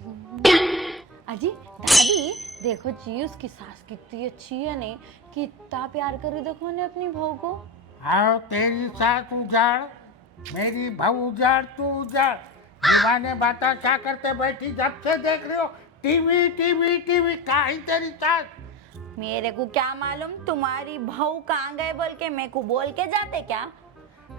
अजी दादी देखो जी उसकी सास कितनी अच्छी है ने, कितना प्यार करे देखो ने अपनी बहू को। हाँ तेरी सास उजाड़, मेरी बहू उजाड़, तू उजाड़। दीवाने बाता क्या करते बैठी, जब से देख रहे हो टीवी टीवी टीवी। कहाँ तेरी सास? मेरे को क्या मालूम तुम्हारी बहू कहाँ गए बोल के मेरे को बोल के जाते क्या?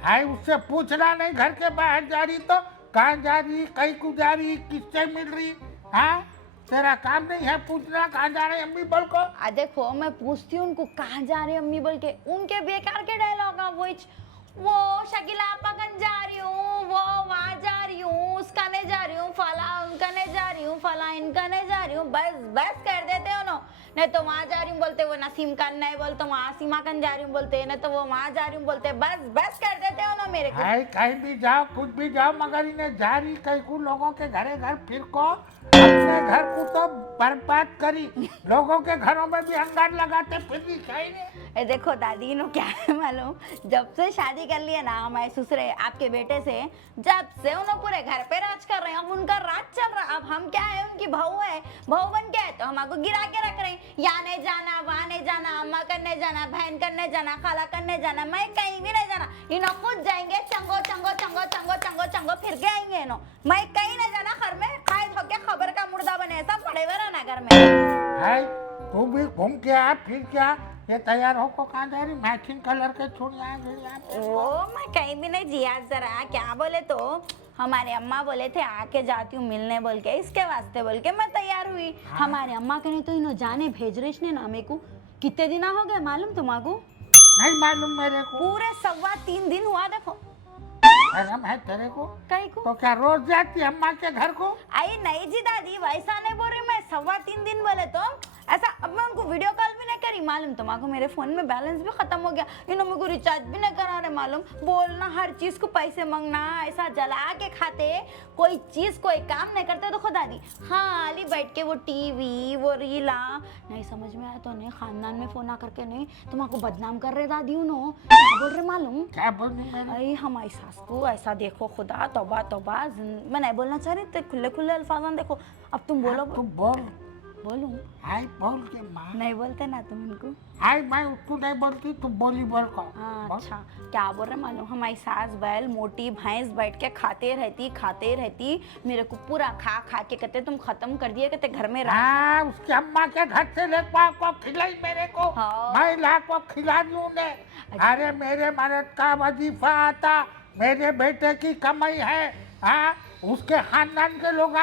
हाय उससे पूछना नहीं, घर के बाहर जा रही तो कहाँ जा रही, कहीं को जा रही, किससे मिल रही? हाँ तेरा काम नहीं है पूछना कहाँ जा रहे अम्मी बोल को। देखो मैं पूछती हूँ उनको कहाँ जा रहे अम्मी बोल के, उनके बेकार के डायलॉग वो शकीला आपा कन जा रही हूँ, वो वहाँ जा रही हूँ, उसका नहीं जा रही हूँ, फला उनका नहीं जा रही हूँ, फला इनका नहीं जा रही हूँ, बस बस कर देते हो ना। नहीं तो वहाँ जा रही हूँ बोलते वो नसीम कन नहीं बोलते, वहाँ सीमा कन जा रही हूँ बोलते, नहीं तो वो वहाँ जा रही हूँ बोलते, बस बस कर देते हो ना मेरे को। हाय कहीं भी जाओ कुछ भी जाओ, मगर इन्हें जा रही कहीं को लोगों के घरे घर फिर को, अपने घर को तो बर्बाद करी, लोगों के घरों में भी अंगार लगाते फिर भी चाहिए। देखो दादी नो क्या है मालूम, जब से शादी कर लिया ना हमारे ससुरे आपके बेटे से, जब से उन्होंने पूरे घर पे राज कर रहे हैं, अब उनका राज चल रहा। अब हम क्या है, उनकी बहू है, बहू बन के है तो हमको गिरा के रख रहे हैं, यहाँ नहीं जाना वहाँ नहीं जाना, अम्मा करने जाना, बहन करने जाना, खाला करने जाना, मैं कहीं भी नहीं जाना, इन्हों खुद जाएंगे चंगो चंगो चंगो चंगो चंगो चंगो फिर के आएंगे इन्हों, मैं कहीं नहीं जाना, घर में खाए धो के खबर का मुर्दा बने ऐसा पड़े हुए रहना घर में। हाय तू भी घूम के आ फिर क्या, ये तैयार हो को कहाँ जा रही, मैचिंग कलर के चूड़ियाँ ओ मैं कहीं भी नहीं जिया, जरा क्या बोले तो हमारे अम्मा बोले थे आके जाती हूँ मिलने बोल के, इसके वास्ते बोल के मैं तैयार हुई। हाँ। हमारे अम्मा के ने तो इन्हों जाने भेज रहे इसने ना मेरे को, कितने दिन हो गए मालूम तुम्हाको? नहीं मालूम मेरे को। पूरे 3.25 दिन हुआ देखो। शर्म है तेरे को? कहीं को तो क्या रोज जाती अम्मा के घर को? आई नहीं जी दादी, वैसा नहीं बोल रही मैं, 3.25 दिन बोले तो ऐसा। अब मैं उनको वीडियो कॉल भी नहीं करी मालूम, तुम्हारा मेरे फोन में बैलेंस भी खत्म हो गया, इन्होंने मेरे को रिचार्ज भी नहीं करा रहे मालूम, बोलना हर चीज को पैसे मांगना, ऐसा जला के खाते, कोई चीज कोई काम नहीं करते। देखो दादी खाली बैठ के वो टीवी वो रीला, नहीं समझ में आया तो नहीं खानदान में फोन आ करके नहीं तुम्हारा बदनाम कर रहे दादी, उन्होंने क्या बोल रहे मालूम? क्या बोल रही मैंने? अरे हमारी सास को ऐसा देखो, खुदा तौबा तौबा, मैं नहीं बोलना चाह रही तो खुले खुले अल्फाज में देखो। अब तुम बोलो। तू बोल। बोलूं? हाय बोल के माँ। नहीं बोलते ना तुम इनको। हाय मैं उसको नहीं बोलती, तू बोली बोल को। अच्छा क्या बोल रहे मालूम, हमारी सास बैल मोटी भैंस बैठ के खाते रहती, मेरे को पूरा खा खा के कहते तुम खत्म कर दिए, कहते घर में हाँ उसकी अम्मा के घर से ले पाव को खिलाई मेरे को। हाँ। मैं ला को खिला दूं ने। अरे मेरे मर्द का वजीफा आता, मेरे बेटे की कमाई है। हाँ उसके खानदान के लोग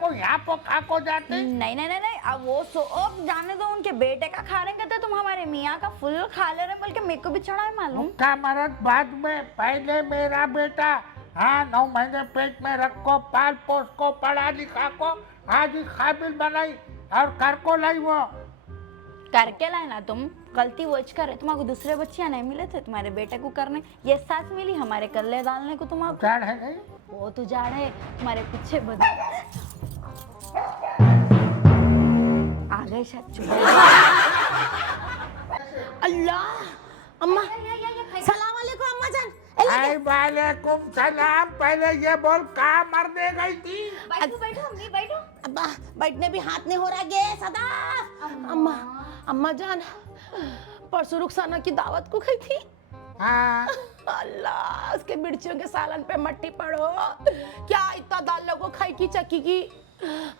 को यहाँ पर खा को जाते। नहीं अब वो अब जाने दो, उनके बेटे का खा रहे कहते तुम हमारे मियाँ का फुल खा ले रहे बोल के मेरे को भी चढ़ा है मालूम। उसका मर्द बाद में, पहले मेरा बेटा। हाँ 9 महीने पेट में रखो, पाल पोस को, पढ़ा लिखा को, आज ही काबिल बनाई और कर को लाई वो। करके लाए ना तुम, गलती वो करे, तुम्हारे दूसरे बच्चियां नहीं मिले थे तुम्हारे बेटे को करने, ये सास मिली हमारे कल्ले डालने को तुम्हारे। जाड़ है नहीं? वो तो जाड़ है तुम्हारे पीछे बदल आ गए शायद। अल्लाह अम्मा, सलाम वालेकुम अम्मा जान। हाय वालेकुम सलाम। पहले ये बोल कहाँ मरने गई थी? बैठो अम्मी बैठो। अब्बा बैठने भी हाथ नहीं हो रहा गे सदा। अम्मा अम्मा जान, परसों रुखसाना की दावत को गई थी। हाँ अल्लाह उसके मिर्चियों के सालन पे मट्टी पड़ो, क्या इतना दाल लोगों खाई की चक्की की।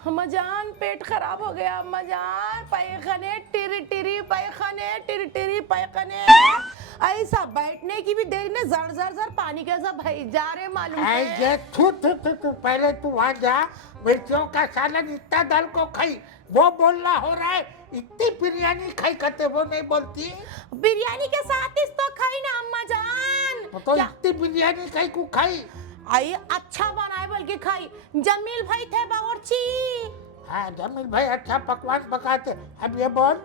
अम्मा जान पेट खराब हो गया अम्मा जान, पैखाने टिरी टिरी पैखाने, टिरी टिरी पैखाने, ऐसा बैठने की भी देर ने जर जर जर पानी कैसा भाई जा रहे मालूम है। ये तू पहले तू वहाँ जा, मिर्चियों का सालन इतना दाल को खाई, वो बोलना हो रहा है इतनी बिरयानी खाई करते, वो नहीं बोलती। बिरयानी के साथ इस तो खाई ना अम्मा जान। तो इतनी बिरयानी खाई को खाई, आई अच्छा बनाए बोल के खाई, जमील भाई थे बावर्ची। हाँ जमील भाई अच्छा पकवान पकाते। अब ये बोल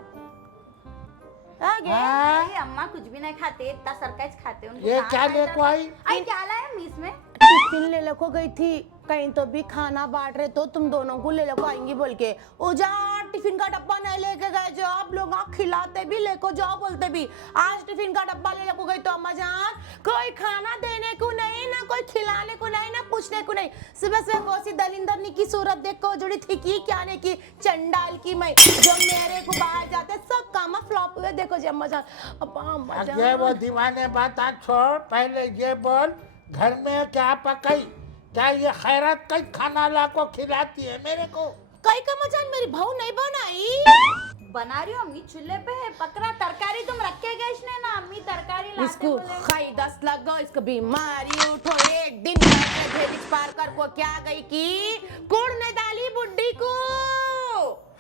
आगे हाँ? अम्मा कुछ भी नहीं खाते, इतना सरकाज खाते उनको। ये क्या ले को आई? क्या लाया मीस में? टिफिन ले लेको गई थी, कहीं तो भी खाना बांट रहे तो तुम दोनों को ले लेको आएंगी बोल के। उजा टिफिन का डब्बा नहीं लेके गए जो आप लोग खिलाते भी लेको जाओ बोलते भी, आज टिफिन का डब्बा ले लेको गई तो अम्मा जान कोई खाना देने को नहीं, ना कोई खिलाने को नहीं, ना पूछने को नहीं। सुबह सुबह कौसी दलिंदरनी की सूरत देखो जुड़ी थी की क्या ने की चंडाल की मैं, जो मेरे को बाहर जाते सब काम फ्लॉप हुए। देखो जी अम्मा जान, अम्मा ये जान वो दीवाने बात छोड़, पहले ये बोल घर में क्या पकाई? क्या ये खैरत कई खाना ला को खिलाती है मेरे को? कई का मजान मेरी बहू नहीं बनाई, बना रही हूँ अम्मी, चूल्हे पे है पकड़ा तरकारी, तुम रख के गए इसने ना अम्मी तरकारी लाते इसको बोले। खाई 10 लग गो, इसको बीमारी उठो एक दिन भेज पार कर को क्या गई की कुड़ ने डाली बुड्ढी को।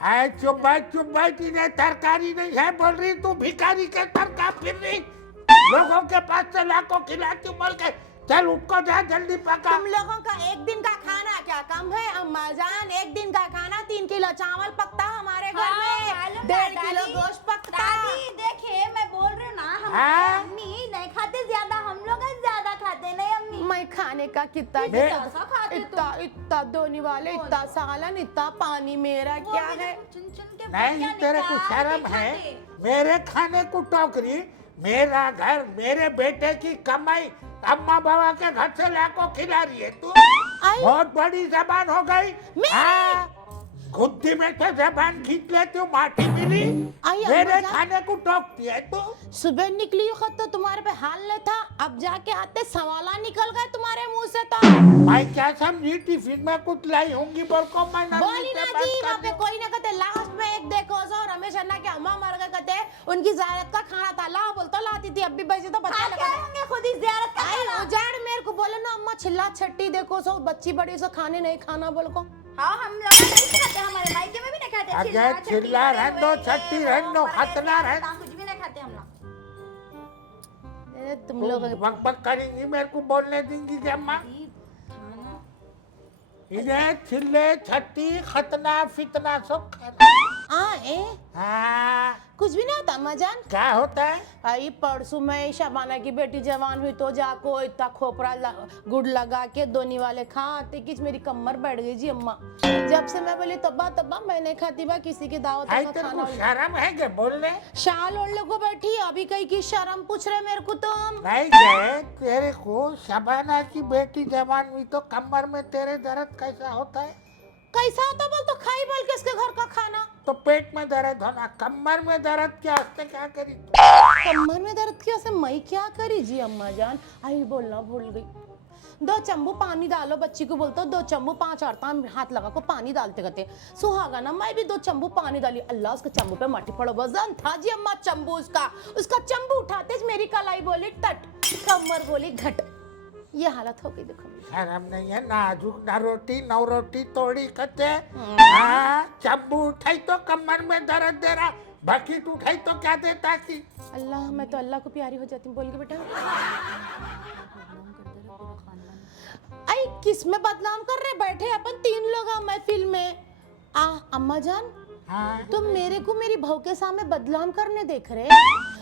हाय चुप भाई तुझे तरकारी नहीं है बोल रही, तू भिखारी के तरका फिर रही, लोगों के पास से ला को खिलाती बोल के। चल उसको जा जल्दी पका। तुम लोगों का एक दिन का खाना क्या कम है अम्मा जान? एक दिन का खाना 3 किलो चावल पकता हमारे घर में, मालूम 1.5 ना, किलो दादी, गोश्त पकता। दादी देखिए मैं बोल रही हूँ ना, हम हाँ? अम्मी नहीं खाते ज्यादा, हम लोग ज्यादा खाते नहीं अम्मी। मैं खाने का कितना मैं- ऐसा खाते तुम। इतना इतना धोने वाले, इतना सालन, इतना पानी, मेरा वो क्या भी है? चुन चुन के नहीं क्या तेरे को निकाल शर्म के है? खाते। मेरे खाने को टोकरी, मेरा घर मेरे बेटे की कमाई अम्मा बाबा के घर से ला को खिला रही है तू। आई- बहुत बड़ी जबान हो गई। मैं- हाँ, खुद्दी में से जबान खींच लेती हूँ, माटी मिली आई मेरे अम्मा जान। खाने को टोकती है तू। सुबह निकली खत तो तुम्हारे पे हाल न था, अब जाके आते सवाला निकल गए तुम्हारे मुंह से तो। मैं क्या समझी टिफिन में कुछ लाई होंगी बोल को मैं नरमी बोली से ना बात जी, कर वहाँ पे रही हूँ। कोई ना कहते लास्ट में एक देखो सो रमेश अन्ना के अम्मा मर गए कहते उनकी ज़ियारत का खाना था, ला बोलता लाती थी, अब भी बची तो बच्चा खा लगा के होंगे खुद ही ज़ियारत का आई खाना। उजाड़ मेरे को बोले ना अम्मा छिल्ला छट्टी देखो सो बच्ची बड़ी सो खाने नहीं खाना बोल को। हाँ हम लोग नहीं खाते, हमारे मायके में भी नहीं खाते। अगर चिल्ला रहन दो, छट्टी रहन दो, खतना रहन। कुछ भी नहीं खाते हम लोग। अरे तुम तू लोग बक बक करेंगी, मेरे को बोलने देंगी कि अम्मा खाना इन्हें छिल्ले छट्टी खतना फितना सब खाना। ए हाँ, कुछ भी नहीं होता अम्मा जान। क्या होता है? आई परसों में शबाना की बेटी जवान हुई तो जाको इतना खोपरा गुड़ लगा के दोनी वाले खाते कि मेरी कमर बैठ गई जी अम्मा। जब से मैं बोली तब्बा तब्बा मैं नहीं खाती बा किसी की दावत आई का तेरे खाना। को शर्म है क्या बोलने? शाल ओढ़ को बैठी अभी कहीं की शर्म पूछ रहे मेरे को तुम। नहीं गए तेरे को शबाना की बेटी जवान हुई तो कमर में तेरे दर्द कैसा होता है? कैसा होता बोल तो खाई बोल के इसके घर का खाना। तो पेट में दर्द होना, कमर में दर्द क्या हंसते क्या करी? कमर में दर्द की वजह से मैं क्या करी जी अम्मा जान? आई बोलना भूल गई। 2 चम्मू पानी डालो, बच्ची को बोलते हो 2 चम्मू 5 औरतां हाथ लगा को पानी डालते कहते सुहागा ना। मैं भी 2 चम्मू पानी डाली, अल्लाह उसके चम्बू पे माटी पड़ो, वजन था जी अम्मा चम्बू उसका चम्बू उठाते मेरी कलाई बोली टट, कमर बोली घट। ये हालत हो गई देखो। शर्म नहीं है? नाजुक ना रोटी नौ रोटी तोड़ी कते। हाँ, चब्बू उठाई तो कमर में दर्द दे रहा, बकेट उठाई तो क्या देता की? अल्लाह मैं तो अल्लाह को प्यारी हो जाती हूँ बोल के बेटा। आई किस में बदनाम कर रहे बैठे अपन 3 लोग महफिल में। अम्मा जान हाँ, तुम मेरे को मेरी बहू के सामने बदनाम करने देख रहे?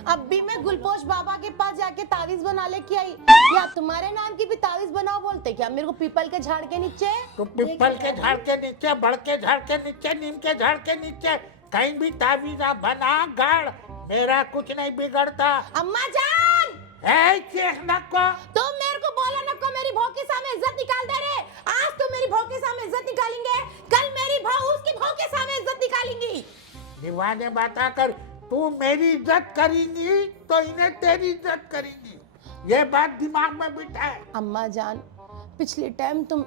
अब भी मैं गुलपोश बाबा के पास जाके तावीज बना लेके आई, या तुम्हारे नाम की भी तावीज बनाओ बोलते क्या मेरे को? पीपल के झाड़ के नीचे तो पिपल के झाड़ के नीचे, बड़ के झाड़ के नीचे, नीम के झाड़ के नीचे कहीं भी तावीजा बना गाड़, मेरा कुछ नहीं बिगड़ता। अम्मा जान है चेख नको। तुम मेरे को बोला नको, मेरी बहू के सामने इज्जत निकाल दे रहे। आज तुम मेरी बहू के सामने इज्जत निकालेंगे, कल मेरी बहू उसकी बहू के सामने इज्जत निकालेंगी। दीवाने बाता कर, तू मेरी इज्जत करेंगी तो इन्हें तेरी इज्जत करेंगी, ये बात दिमाग में बिठा है। अम्मा जान पिछले टाइम तुम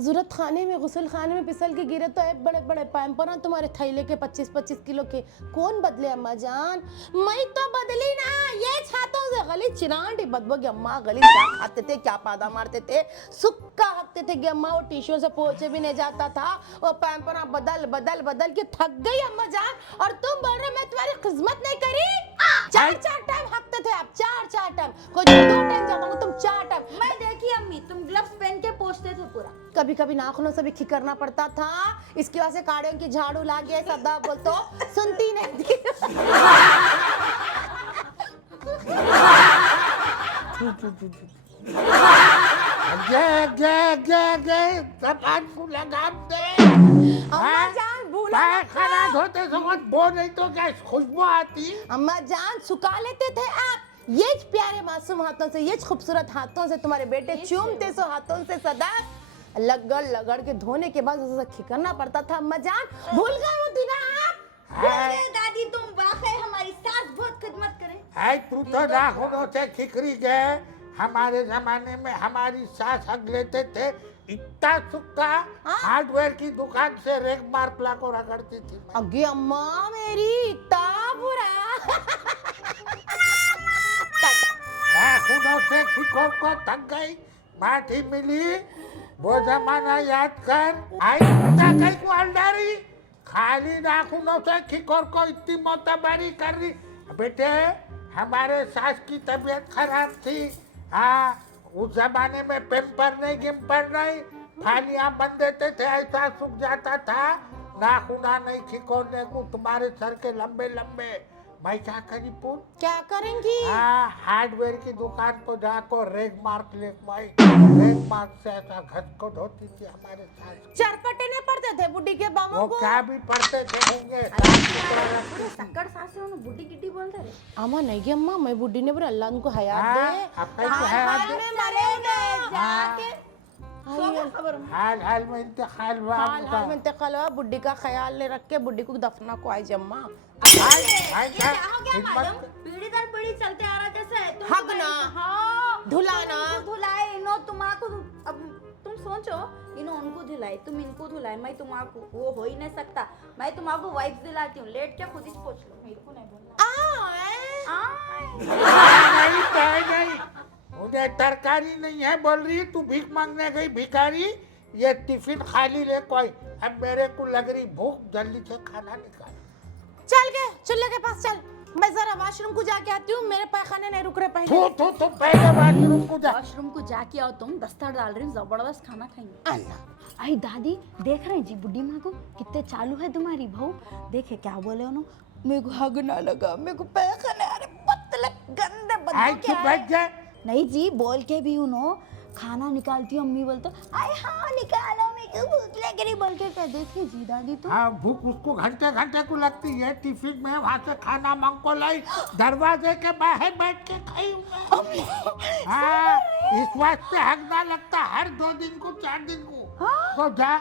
जरूरत खाने में गुसल खाने में फिसल के गिरे तो एक बड़े बड़े पैम्पर तुम्हारे थैले के 25-25 किलो के कौन बदले अम्मा जान? मैं तो बदली ना, ये छातों से गली चिरांडी बदबोगी अम्मा। गली क्या खाते थे, क्या पादा मारते थे, सुक्का हकते थे कि अम्मा वो टिश्यू से पोछे भी नहीं जाता था, वो पैम्पर बदल बदल बदल के थक गई अम्मा जान। और तुम बोल रहे मैं तुम्हारी खिदमत नहीं करी? 4-4 टाइम हकते थे आप, 4-4 टाइम, कोई 2 टाइम जाता हूँ, तुम 4 टाइम। मैं देखी अम्मी, तुम ग्लव्स पहन के पोंछते थे पूरा। कभी कभी नाखूनों से भी ठीक करना पड़ता था, इसकी वजह से काड़ियों की झाड़ू ला गया सदा बोल तो सुनती नहीं थी। गे गे गे गे जबान को लगाम दे। अम्मा जान भूला पैर मत। खाना धोते समय बोल नहीं तो क्या खुशबू आती। अम्मा जान सुखा लेते थे आप, ये प्यारे मासूम हाथों से, ये खूबसूरत हाथों से तुम्हारे बेटे चूमते सो हाथों से सदा लगड़ लगड़ के धोने के बाद उसे खिकरना पड़ता था। अम्मा जान भूल गए हो दिन आप। अरे दादी तुम वाकई हमारी सास बहुत खिदमत करे। है तू तो नाखूनों से खिकरी गए। हमारे जमाने में हमारी सास हग लेते थे, इतना सुक्का हार्डवेयर की दुकान से रेग मार्क ला को रगड़ती थी। अगे अम्मा मेरी इतना बुरा। नाखूनों से खिकोर को थक गई, माटी मिली, वो जमाना याद कर। आई कुत्ता कहीं को अंडारी, खाली नाखूनों से खिकोर को इतनी मोतबारी कर रही। बेटे हमारे सास की तबीयत खराब थी, हाँ उस जमाने में पेम्पर नहीं गिम्पर नहीं, थालियां बन देते थे, ऐसा सूख जाता था नाखूना नहीं खिकोरने को तुम्हारे सर के लंबे लंबे। मैं क्या करी पुत? क्या करेंगी? हाँ हार्डवेयर की दुकान को जाकर रेग मार्क ले भाई, रेग मार्क से ऐसा घस को धोती थी हमारे साथ। चरपटे नहीं पड़ते थे बुढ़ी के बाबा वो को? क्या भी पढ़ते थे होंगे। सक्कड़ सास से उन्हें बुड्ढी गिड्डी बोलते रहे। अम्मा नहीं गे अम्मा, मैं बुढ़ी ने बोला अल्लाह उनको हयात हाँ, दे। अब कैसे हयात दे? मरेंगे हाँ। जाके सो गए खबर में। हाल हाल में इंतकाल हुआ हाल उनका। हाल में इंतकाल हुआ, बुढ़ी का ख्याल नहीं रख के बुढ़ी को दफना को आई जम्मा। हाल ये क्या क्या हो गया हिम्मत- मैडम? पीढ़ी दर पीढ़ी चलते आ रहा जैसा है। तुम हगना, हाँ धुलाना। तुम उनको धुलाए इनो तुम्हाको। अब तुम सोचो इनो उनको धुलाए तुम इनको धुलाए, मैं तुम्हाको वो हो ही नहीं सकता। मैं तुम्हाको वाइफ दिलाती हूँ, लेट के खुद ही पूछ लो, मेरे को नहीं बोलना। नहीं, उन्हें तरकारी नहीं है बोल रही, तू भीख मांगने गई भिखारी। ये टिफिन खाली ले कोई, अब मेरे को लग रही भूख, जल्दी से खाना निकाल। चल के चूल्हे के पास चल, मैं जरा वॉशरूम को जाके आती हूँ, मेरे पैखाने नहीं रुक रहे पहले। तू पहले वॉशरूम को जा। वॉशरूम को जाके आओ, तुम दस्तर डाल रही हो, जबरदस्त खाना खाएंगे। अल्लाह आई दादी देख रहे हैं जी बुढ़ी माँ को कितने चालू है तुम्हारी बहू। देखे क्या बोले उन्होंने, मेरे को हगना लगा, मेरे को पैखाने, अरे पतले गंदे आई बदबू तू क्या बच है। जा। नहीं जी बोल के भी उन्होंने खाना निकालती हूँ, अम्मी बोलते आए हाँ निकालो, मेरे को भूख लग रही बोल के कह देती है जी दादी। तो हाँ भूख उसको घंटे घंटे को लगती है, टिफिन में वहाँ से खाना मांग को लाई, दरवाजे के बाहर बैठ के खाई हूँ। हाँ इस वास्ते हक ना लगता, हर 2 दिन को 4 दिन को। तो जा